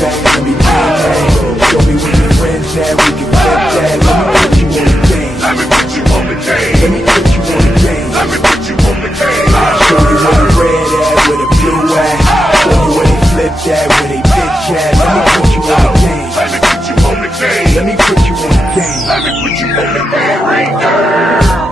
that, let me pin that. Show me where your friends at, we can flip that. Let me put you on the game. Let me put you on the game. Let me put you on the game. Let me put you on the game. I'll show you where the red at, where the blue at. Show you where they flip that, where they bitch at. Let me put you on the game. Let me put you on the game. Let me put you on the game. Let me put you on the game right now.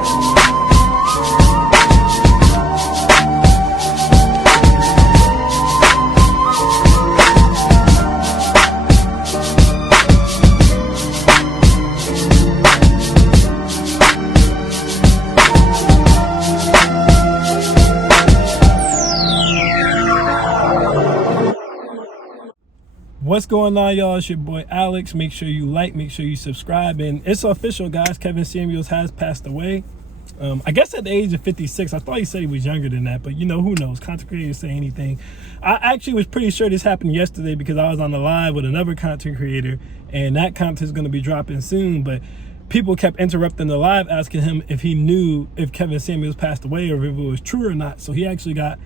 What's going on, y'all? It's your boy Alex. Make sure you like, make sure you subscribe, and it's official, guys. Kevin Samuels has passed away. I guess at the age of 56. I thought he said he was younger than that, but you know, who knows? Content creators say anything. I actually was pretty sure this happened yesterday because I was on the live with another content creator, and that content is going to be dropping soon, but people kept interrupting the live asking him if he knew if Kevin Samuels passed away or if it was true or not. So he actually got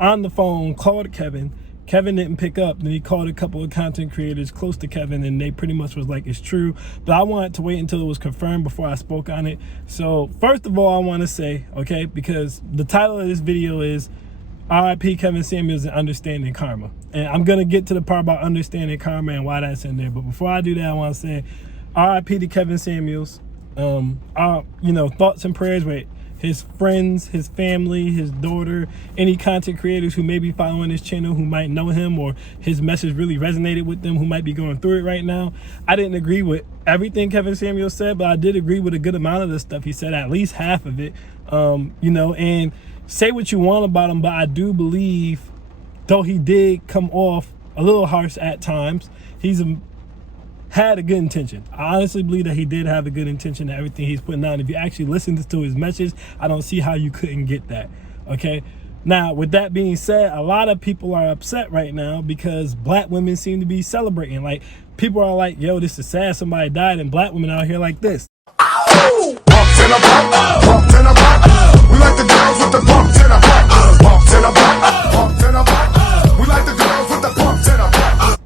on the phone, called Kevin. Kevin didn't pick up. Then he called a couple of content creators close to Kevin, and they pretty much was like, it's true. But I wanted to wait until it was confirmed before I spoke on it. So first of all, I want to say, okay, because the title of this video is R.I.P. Kevin Samuels and Understanding Karma. And I'm going to get to the part about understanding karma and why that's in there. But before I do that, I want to say R.I.P. to Kevin Samuels. Thoughts and prayers with his friends, his family, his daughter, any content creators who may be following his channel who might know him or his message really resonated with them, who might be going through it right now. I didn't agree with everything Kevin Samuels said, but I did agree with a good amount of the stuff he said, at least half of it. And say what you want about him, but I do believe, though he did come off a little harsh at times, had a good intention. I honestly believe that he did have a good intention to everything he's putting out. If you actually listen to his message, I don't see how you couldn't get that. Okay. Now, with that being said, a lot of people are upset right now because black women seem to be celebrating. Like, people are like, yo, this is sad, somebody died, and black women out here like this. Ow! Bumps in a bump, bumps in a bump. We like the girls with the bumps in a bump, bumps in a bump, bumps in a bump. We like the girls with the bumps in a bump.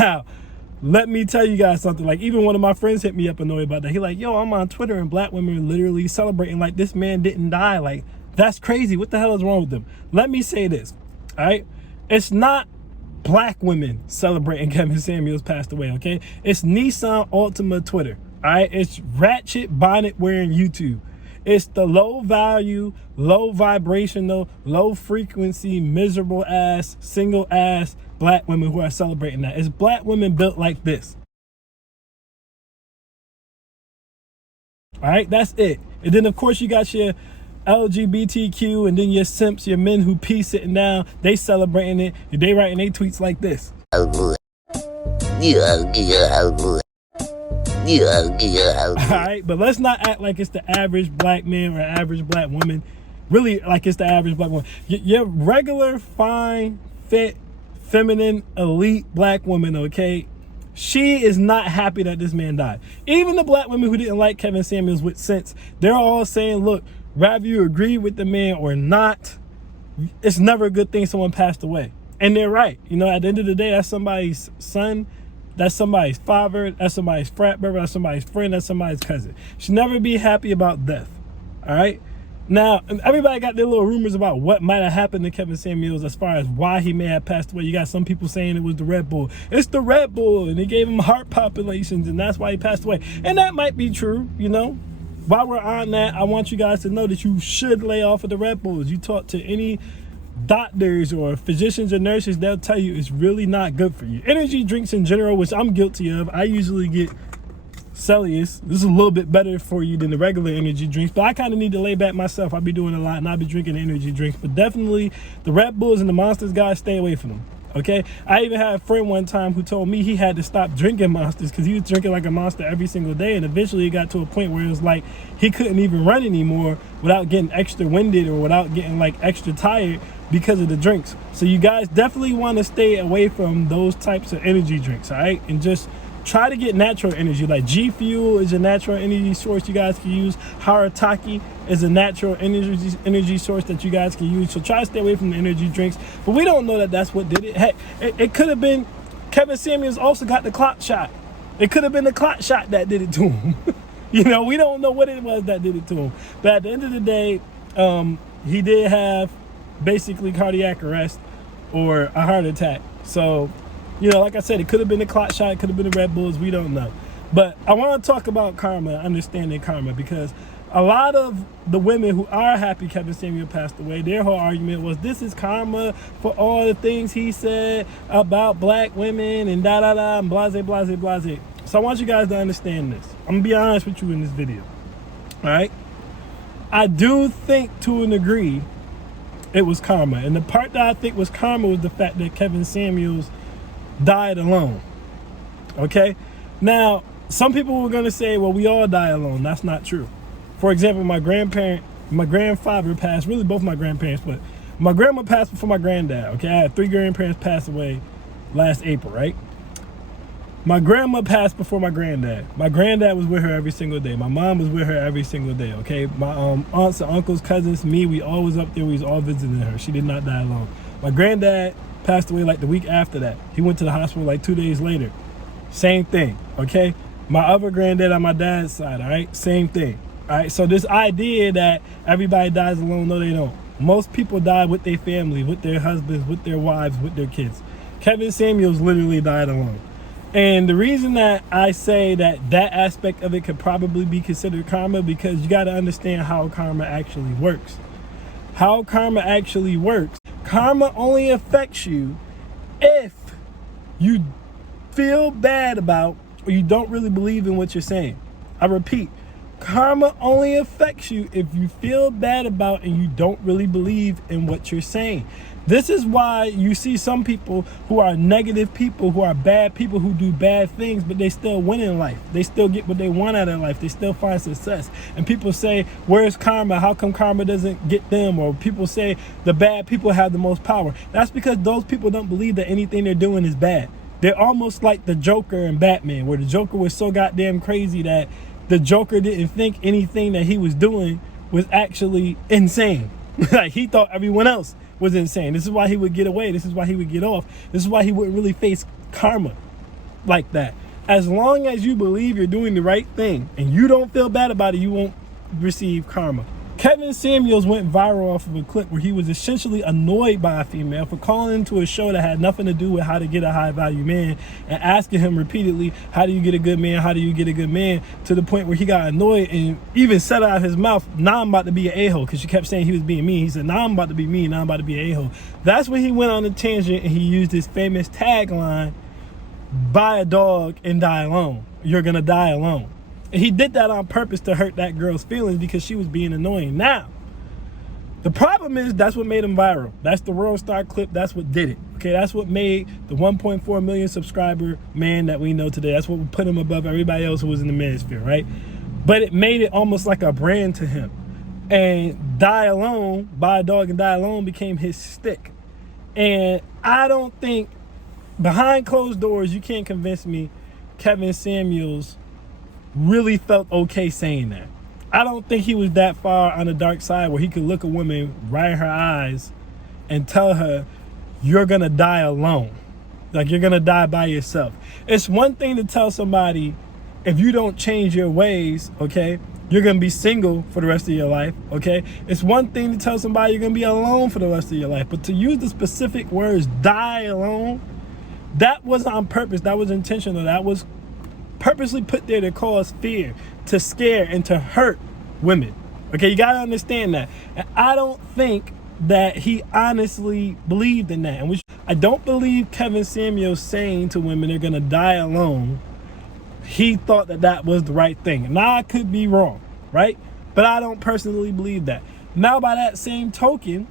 Now, let me tell you guys something. Like, even one of my friends hit me up annoyed about that. He like, yo, I'm on Twitter and black women are literally celebrating like this man didn't die. Like, that's crazy. What the hell is wrong with them? Let me say this, all right? It's not black women celebrating Kevin Samuels passed away, okay? It's Nissan Altima Twitter, all right? It's ratchet bonnet wearing YouTube. It's the low value, low vibrational, low frequency, miserable ass, single ass black women who are celebrating that. It's black women built like this. All right, that's it. And then of course you got your LGBTQ and then your simps, your men who pee sitting down, they celebrating it. They writing their tweets like this. Alright, but let's not act like it's the average black man or average black woman. Really, like it's the average black woman. Your regular, fine, fit, feminine, elite black woman, okay? She is not happy that this man died. Even the black women who didn't like Kevin Samuels with sense, they're all saying, look, whether you agree with the man or not, it's never a good thing someone passed away. And they're right. You know, at the end of the day, that's somebody's son. That's somebody's father, that's somebody's frat brother, that's somebody's friend, that's somebody's cousin. Should never be happy about death, all right? Now, everybody got their little rumors about what might have happened to Kevin Samuels as far as why he may have passed away. You got some people saying it was the Red Bull. It's the Red Bull, and they gave him heart palpitations, and that's why he passed away. And that might be true, you know? While we're on that, I want you guys to know that you should lay off of the Red Bulls. You talk to any doctors or physicians or nurses, they'll tell you it's really not good for you. Energy drinks in general, which I'm guilty of, I usually get Celsius. This is a little bit better for you than the regular energy drinks, but I kind of need to lay back myself. I'll be doing a lot and I'll be drinking energy drinks, but definitely the Red Bulls and the Monsters, guys, stay away from them. Okay, I even had a friend one time who told me he had to stop drinking Monsters because he was drinking like a monster every single day, and eventually it got to a point where it was like he couldn't even run anymore without getting extra winded or without getting like extra tired because of the drinks. So you guys definitely want to stay away from those types of energy drinks, all right? And just try to get natural energy. Like G Fuel is a natural energy source you guys can use. Harataki is a natural energy source that you guys can use. So try to stay away from the energy drinks. But we don't know that that's what did it. Heck, it could have been Kevin Samuels also got the clock shot. It could have been the clock shot that did it to him. You know, we don't know what it was that did it to him. But at the end of the day, he did have basically cardiac arrest or a heart attack. So, you know, like I said, it could have been the clock shot, it could have been the Red Bulls, we don't know. But I want to talk about karma, understanding karma, because a lot of the women who are happy Kevin Samuel passed away, their whole argument was this is karma for all the things he said about black women and da-da-da and blase, blase, blase. So I want you guys to understand this. I'm going to be honest with you in this video. All right? I do think to a degree it was karma. And the part that I think was karma was the fact that Kevin Samuels died alone. Okay? Now, some people were going to say, well, we all die alone. That's not true. For example, my grandfather passed, really both my grandparents, but my grandma passed before my granddad. Okay? I had 3 grandparents pass away last April, right? My grandma passed before my granddad. My granddad was with her every single day. My mom was with her every single day, okay? My aunts and uncles, cousins, me, we all was up there. We was all visiting her. She did not die alone. My granddad passed away like the week after that. He went to the hospital like 2 days later. Same thing, okay? My other granddad on my dad's side, all right? Same thing, all right? So this idea that everybody dies alone, no, they don't. Most people die with their family, with their husbands, with their wives, with their kids. Kevin Samuels literally died alone. And the reason that I say that that aspect of it could probably be considered karma, because you got to understand how karma actually works. How karma actually works. Karma only affects you if you feel bad about or you don't really believe in what you're saying. I repeat, karma only affects you if you feel bad about and you don't really believe in what you're saying. This is why you see some people who are negative people, who are bad people, who do bad things, but they still win in life. They still get what they want out of life. They still find success. And people say, where's karma? How come karma doesn't get them? Or people say the bad people have the most power. That's because those people don't believe that anything they're doing is bad. They're almost like the Joker in Batman, where the Joker was so goddamn crazy that the Joker didn't think anything that he was doing was actually insane. Like, he thought everyone else was insane. This is why he would get away. This is why he would get off. This is why he wouldn't really face karma like that. As long as you believe you're doing the right thing and you don't feel bad about it, you won't receive karma. Kevin Samuels went viral off of a clip where he was essentially annoyed by a female for calling into a show that had nothing to do with how to get a high value man and asking him repeatedly, how do you get a good man? How do you get a good man? To the point where he got annoyed and even said out of his mouth, now I'm about to be an a-hole, because she kept saying he was being mean. He said, now I'm about to be mean. Now I'm about to be an a-hole. That's when he went on a tangent and he used his famous tagline, buy a dog and die alone. You're going to die alone. And he did that on purpose to hurt that girl's feelings because she was being annoying. Now, the problem is that's what made him viral. That's the World Star clip. That's what did it. Okay, that's what made the 1.4 million subscriber man that we know today. That's what put him above everybody else who was in the manosphere, right? But it made it almost like a brand to him. And die alone, buy a dog and die alone became his stick. And I don't think, behind closed doors, you can't convince me Kevin Samuels really felt okay saying that. I don't think he was that far on the dark side where he could look a woman right in her eyes and tell her, you're gonna die alone. Like, you're gonna die by yourself. It's one thing to tell somebody, if you don't change your ways, okay, you're gonna be single for the rest of your life, okay? It's one thing to tell somebody you're gonna be alone for the rest of your life, but to use the specific words, die alone, that was on purpose. That was intentional. That was purposely put there to cause fear, to scare, and to hurt women. Okay, you gotta understand that. And I don't think that he honestly believed in that. And I don't believe Kevin Samuels saying to women they're gonna die alone, he thought that that was the right thing. Now, I could be wrong, right? But I don't personally believe that. Now, by that same token,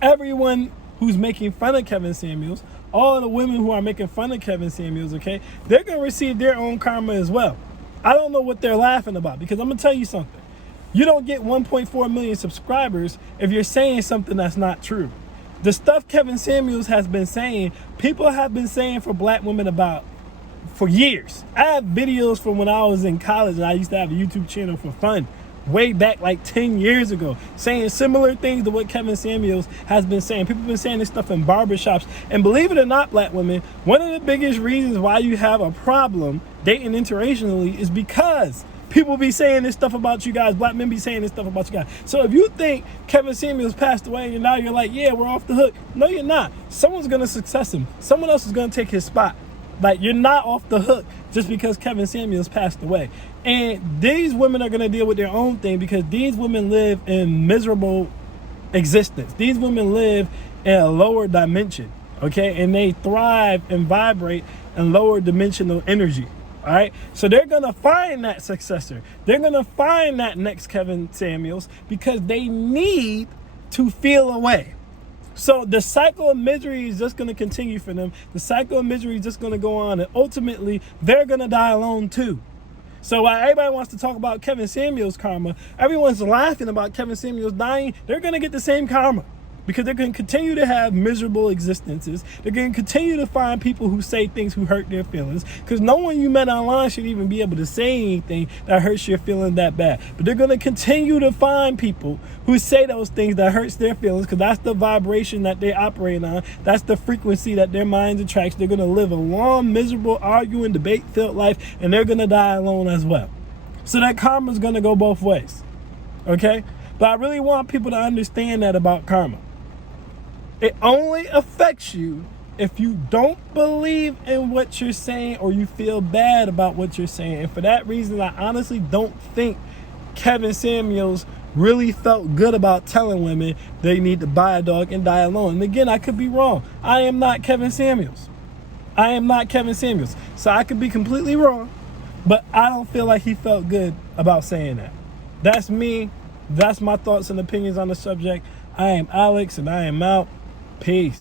everyone who's making fun of Kevin Samuels, all the women who are making fun of Kevin Samuels, okay, they're going to receive their own karma as well. I don't know what they're laughing about, because I'm going to tell you something. You don't get 1.4 million subscribers if you're saying something that's not true. The stuff Kevin Samuels has been saying, people have been saying for black women about for years. I have videos from when I was in college and I used to have a YouTube channel for fun, way back like 10 years ago, saying similar things to what Kevin Samuels has been saying. People have been saying this stuff in barbershops. And believe it or not, black women, one of the biggest reasons why you have a problem dating interracially is because people be saying this stuff about you guys. Black men be saying this stuff about you guys. So if you think Kevin Samuels passed away and now you're like, yeah, we're off the hook. No, you're not. Someone's going to success him. Someone else is going to take his spot. Like, you're not off the hook just because Kevin Samuels passed away. And these women are going to deal with their own thing because these women live in miserable existence. These women live in a lower dimension, okay? And they thrive and vibrate in lower dimensional energy, all right? So they're going to find that successor. They're going to find that next Kevin Samuels because they need to feel away. So the cycle of misery is just going to continue for them. The cycle of misery is just going to go on, and ultimately they're going to die alone too. So while everybody wants to talk about Kevin Samuels' karma, everyone's laughing about Kevin Samuels dying. They're going to get the same karma because they're going to continue to have miserable existences. They're going to continue to find people who say things who hurt their feelings, because no one you met online should even be able to say anything that hurts your feelings that bad. But they're going to continue to find people who say those things that hurts their feelings, because that's the vibration that they operate on. That's the frequency that their minds attracts. They're going to live a long, miserable, arguing, debate-filled life, and they're going to die alone as well. So that karma is going to go both ways, okay? But I really want people to understand that about karma. It only affects you if you don't believe in what you're saying or you feel bad about what you're saying. And for that reason, I honestly don't think Kevin Samuels really felt good about telling women they need to buy a dog and die alone. And again, I could be wrong. I am not Kevin Samuels. I am not Kevin Samuels. So I could be completely wrong, but I don't feel like he felt good about saying that. That's me. That's my thoughts and opinions on the subject. I am Alex, and I am out. Peace.